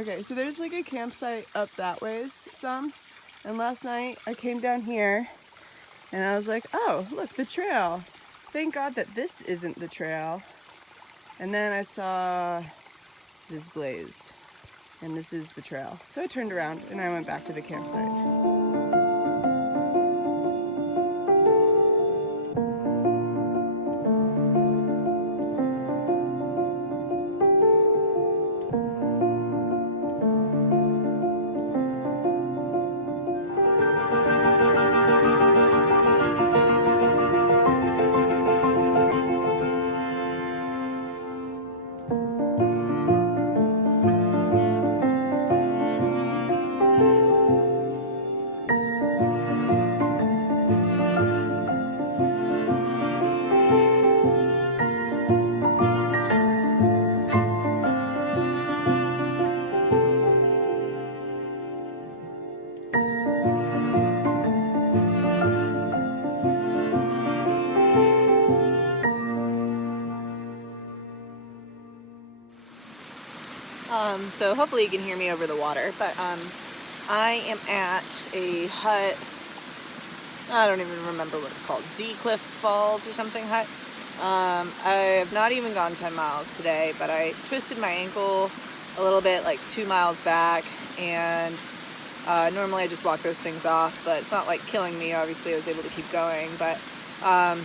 Okay, so there's like a campsite up that ways some. And last night I came down here and I was like, oh, look, the trail. Thank God that this isn't the trail. And then I saw this blaze and this is the trail. So I turned around and I went back to the campsite. So hopefully you can hear me over the water, but I am at a hut. I don't even remember what it's called, Z Cliff Falls or something hut. I have not even gone 10 miles today, but I twisted my ankle a little bit, like 2 miles back, and normally I just walk those things off, but it's not like killing me. Obviously I was able to keep going, but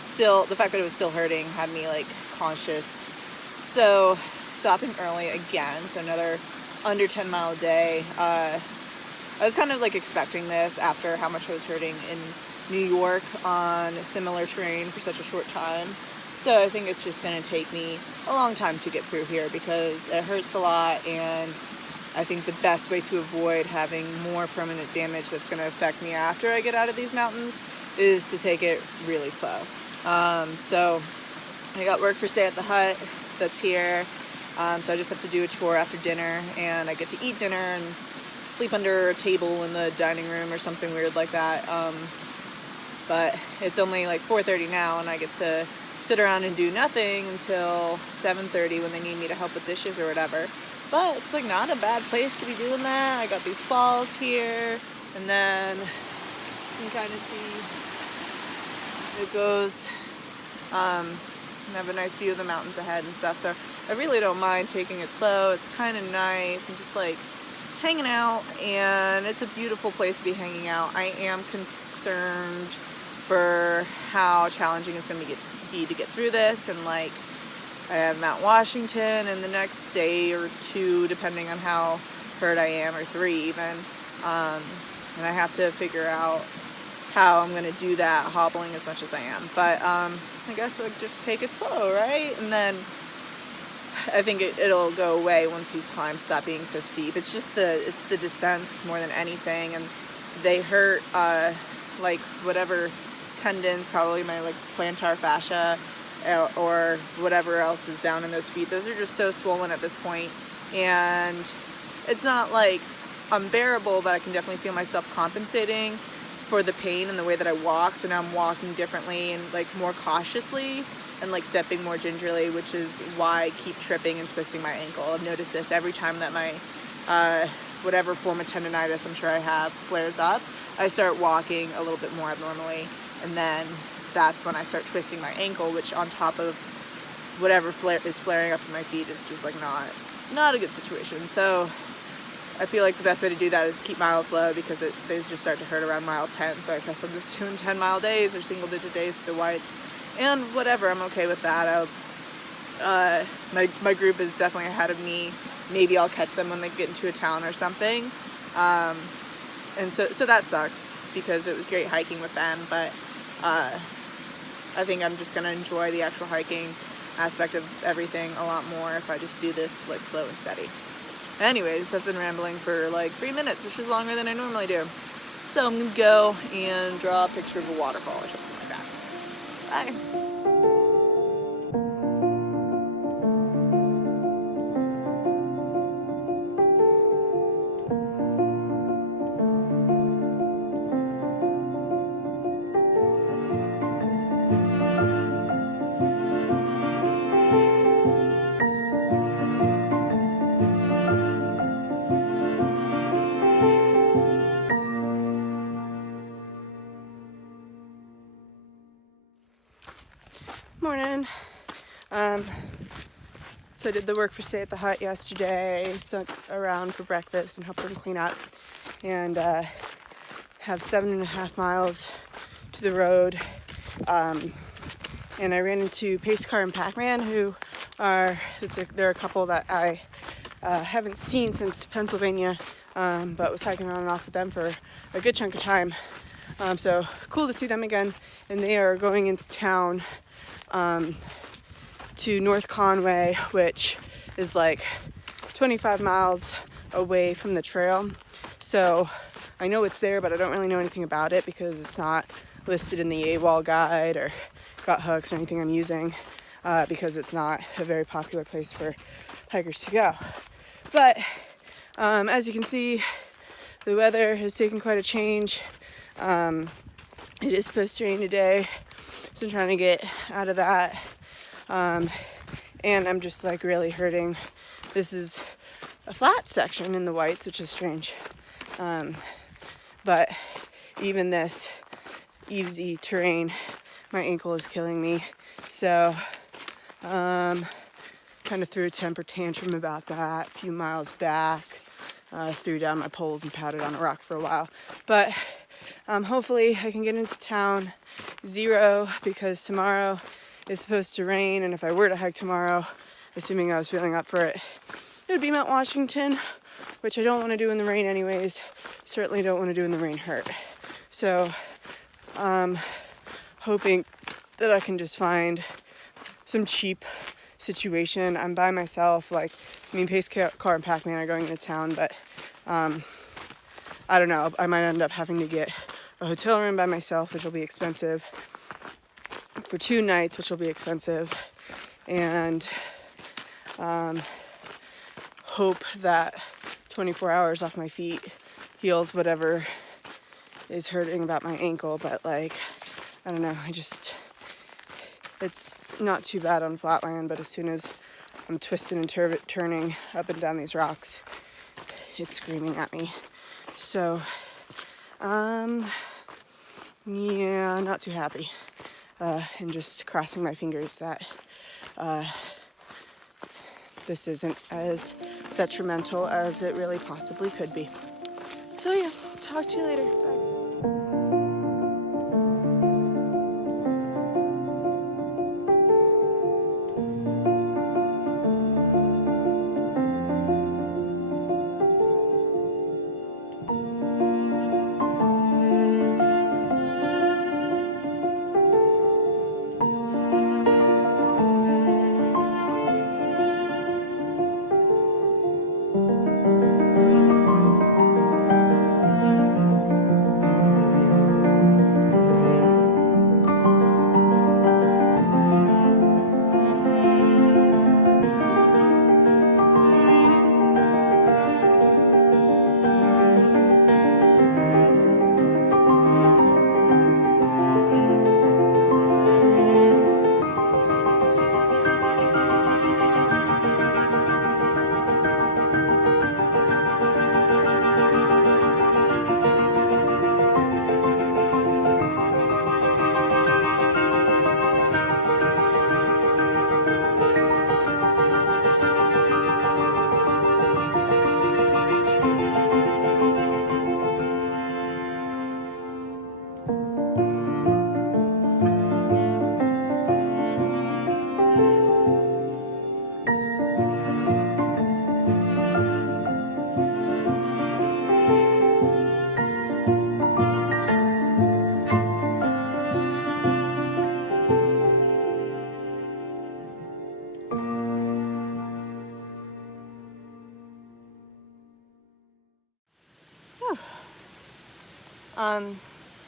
still, the fact that it was still hurting had me like conscious. So stopping early again, so another under 10 mile day. I was kind of like expecting this after how much I was hurting in New York on a similar terrain for such a short time. So I think it's just going to take me a long time to get through here because it hurts a lot, and I think the best way to avoid having more permanent damage that's going to affect me after I get out of these mountains is to take it really slow. So I got work for stay at the hut that's here. So I just have to do a chore after dinner, and I get to eat dinner and sleep under a table in the dining room or something weird like that. But it's only like 4:30 now, and I get to sit around and do nothing until 7:30 when they need me to help with dishes or whatever. But it's like not a bad place to be doing that. I got these falls here, and then you can kind of see it goes. And have a nice view of the mountains ahead and stuff. So I really don't mind taking it slow. It's kind of nice and just like hanging out, and it's a beautiful place to be hanging out. I am concerned for how challenging it's going to be to get through this, and like I have Mount Washington in the next day or two, depending on how hurt I am, or 3 even, and I have to figure out how I'm going to do that hobbling as much as I am. But I guess I'll just take it slow, right? And then I think it'll go away once these climbs stop being so steep. It's just the descents more than anything, and they hurt like whatever tendons, probably my like plantar fascia or whatever else is down in those feet. Those are just so swollen at this point, and it's not like unbearable, but I can definitely feel myself compensating for the pain and the way that I walk. So now I'm walking differently and like more cautiously and like stepping more gingerly, which is why I keep tripping and twisting my ankle. I've noticed this every time that my whatever form of tendonitis I'm sure I have flares up. I start walking a little bit more abnormally, and then that's when I start twisting my ankle, which on top of whatever is flaring up in my feet is just like not a good situation. So I feel like the best way to do that is keep miles low, because they just start to hurt around mile 10. So I guess I'm just doing 10-mile days or single-digit days with the whites, and whatever. I'm okay with that. My group is definitely ahead of me. Maybe I'll catch them when they get into a town or something. And so that sucks, because it was great hiking with them. But I think I'm just gonna enjoy the actual hiking aspect of everything a lot more if I just do this like slow and steady. Anyways, I've been rambling for like 3 minutes, which is longer than I normally do. So I'm gonna go and draw a picture of a waterfall or something like that. Bye. So I did the work for Stay at the Hut yesterday, sat around for breakfast and helped them clean up, and have 7.5 miles to the road. And I ran into Pace Car and Pac-Man, who they're a couple that I haven't seen since Pennsylvania, but was hiking on and off with them for a good chunk of time. So cool to see them again. And they are going into town to North Conway, which is like 25 miles away from the trail. So I know it's there, but I don't really know anything about it because it's not listed in the AWOL guide or got hooks or anything I'm using, because it's not a very popular place for hikers to go. But as you can see, the weather has taken quite a change. It is supposed to rain today, so I'm trying to get out of that. And I'm just like really hurting. This is a flat section in the whites, which is strange. But even this easy terrain, my ankle is killing me. So kind of threw a temper tantrum about that a few miles back. Threw down my poles and pounded on a rock for a while. But hopefully I can get into town 0, because tomorrow is supposed to rain, and if I were to hike tomorrow, assuming I was feeling up for it, it would be Mount Washington, which I don't want to do in the rain anyways. Certainly don't want to do in the rain hurt. So hoping that I can just find some cheap situation. I'm by myself, Pace Car and Pac-Man are going into town, but I don't know, I might end up having to get a hotel room by myself, which will be expensive, for 2 nights, which will be expensive, and hope that 24 hours off my feet heals whatever is hurting about my ankle. But I don't know, it's not too bad on flatland, but as soon as I'm twisting and turning up and down these rocks, it's screaming at me. So yeah, not too happy, and just crossing my fingers that this isn't as detrimental as it really possibly could be. So yeah, talk to you later. Bye.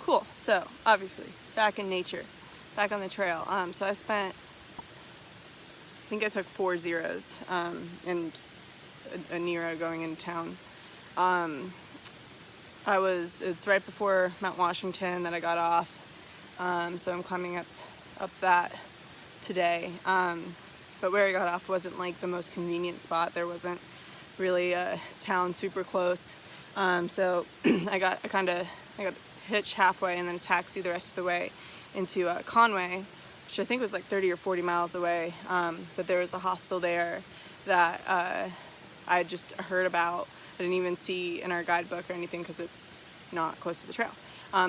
Cool. So obviously back in nature, back on the trail. So I think I took 4 zeros and a Nero going into town. It's right before Mount Washington that I got off. So I'm climbing up that today. But where I got off wasn't the most convenient spot. There wasn't really a town super close. So I got hitched halfway and then a taxi the rest of the way into Conway, which I think was like 30 or 40 miles away, but there was a hostel there that I just heard about. I didn't even see in our guidebook or anything because it's not close to the trail.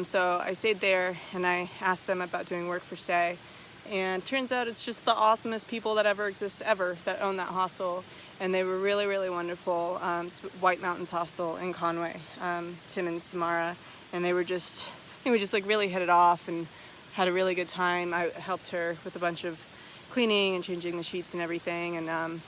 So I stayed there and I asked them about doing work for stay, and turns out it's just the awesomest people that ever exist ever that own that hostel, and they were really, really wonderful. It's White Mountains Hostel in Conway, Tim and Samara, and they just like really hit it off and had a really good time. I helped her with a bunch of cleaning and changing the sheets and everything, and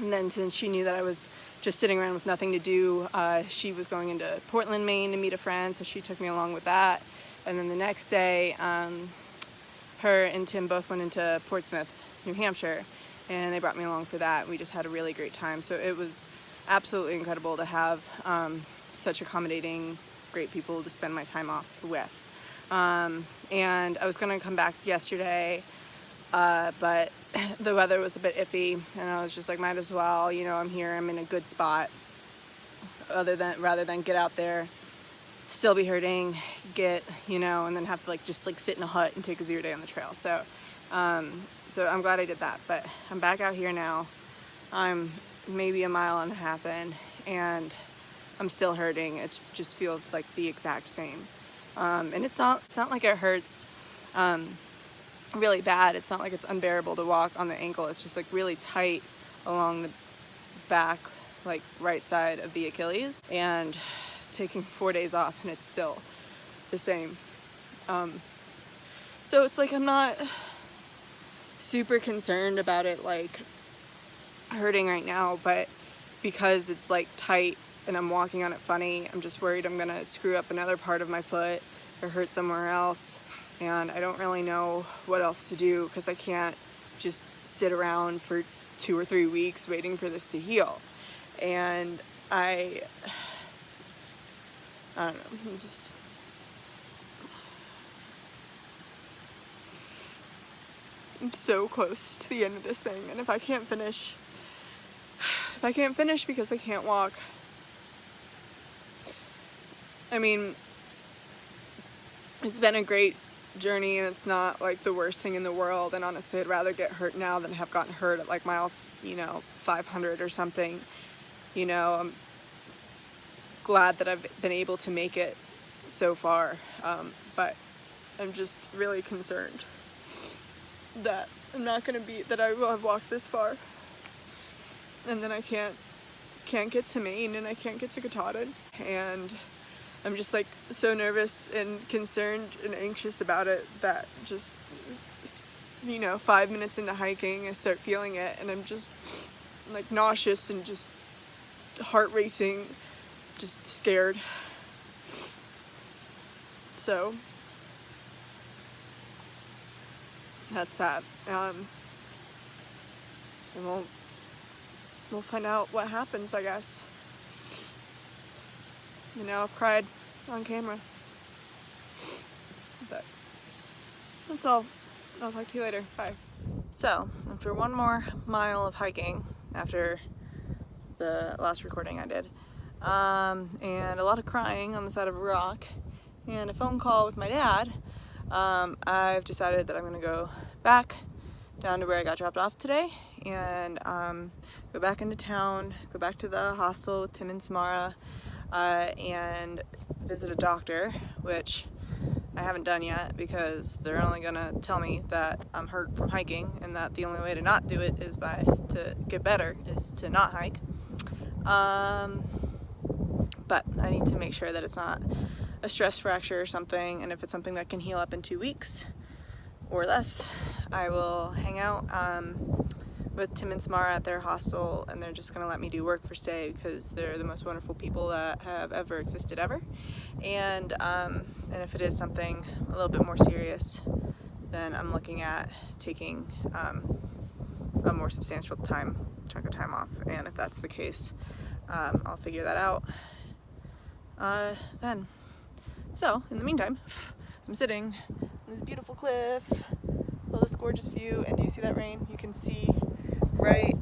then since she knew that I was just sitting around with nothing to do, she was going into Portland, Maine to meet a friend, so she took me along with that. And then the next day, her and Tim both went into Portsmouth, New Hampshire, and they brought me along for that. We just had a really great time. So it was absolutely incredible to have such accommodating, great people to spend my time off with. And I was going to come back yesterday, but the weather was a bit iffy, and I was just like, might as well, you know, I'm here, I'm in a good spot, rather than get out there, still be hurting, you know, and then have to like just like sit in a hut and take a 0 day on the trail. So so I'm glad I did that, but I'm back out here now. I'm maybe a mile and a half in, and I'm still hurting. It just feels like the exact same. And it's not like it hurts really bad. It's not like it's unbearable to walk on the ankle. It's just like really tight along the back, like right side of the Achilles, and taking 4 days off and it's still the same. So it's like I'm not super concerned about it like hurting right now, but because it's like tight and I'm walking on it funny, I'm just worried I'm gonna screw up another part of my foot or hurt somewhere else, and I don't really know what else to do because I can't just sit around for 2 or 3 weeks waiting for this to heal. And I don't know, I'm so close to the end of this thing, and if I can't finish because I can't walk, I mean, it's been a great journey and it's not like the worst thing in the world, and honestly I'd rather get hurt now than have gotten hurt at like mile, 500 or something. I'm glad that I've been able to make it so far, but I'm just really concerned that I will have walked this far and then I can't get to Maine and I can't get to Katahdin, and I'm just like so nervous and concerned and anxious about it that just 5 minutes into hiking I start feeling it, and I'm just like nauseous and just heart racing, just scared. So that's that. And we'll find out what happens, I guess. I've cried on camera. But that's all. I'll talk to you later. Bye. So, after one more mile of hiking, after the last recording I did, and a lot of crying on the side of a rock, and a phone call with my dad, I've decided that I'm going to go back down to where I got dropped off today, and go back into town, go back to the hostel with Tim and Samara, and visit a doctor, which I haven't done yet because they're only gonna tell me that I'm hurt from hiking and that the only way to not do it is to get better is to not hike. But I need to make sure that it's not a stress fracture or something, and if it's something that can heal up in 2 weeks or less, I will hang out with Tim and Samara at their hostel, and they're just gonna let me do work for stay because they're the most wonderful people that have ever existed ever. And if it is something a little bit more serious, then I'm looking at taking a more substantial chunk of time off, and if that's the case, I'll figure that out then. So in the meantime, I'm sitting on this beautiful cliff, all this gorgeous view, and do you see that rain? You can see right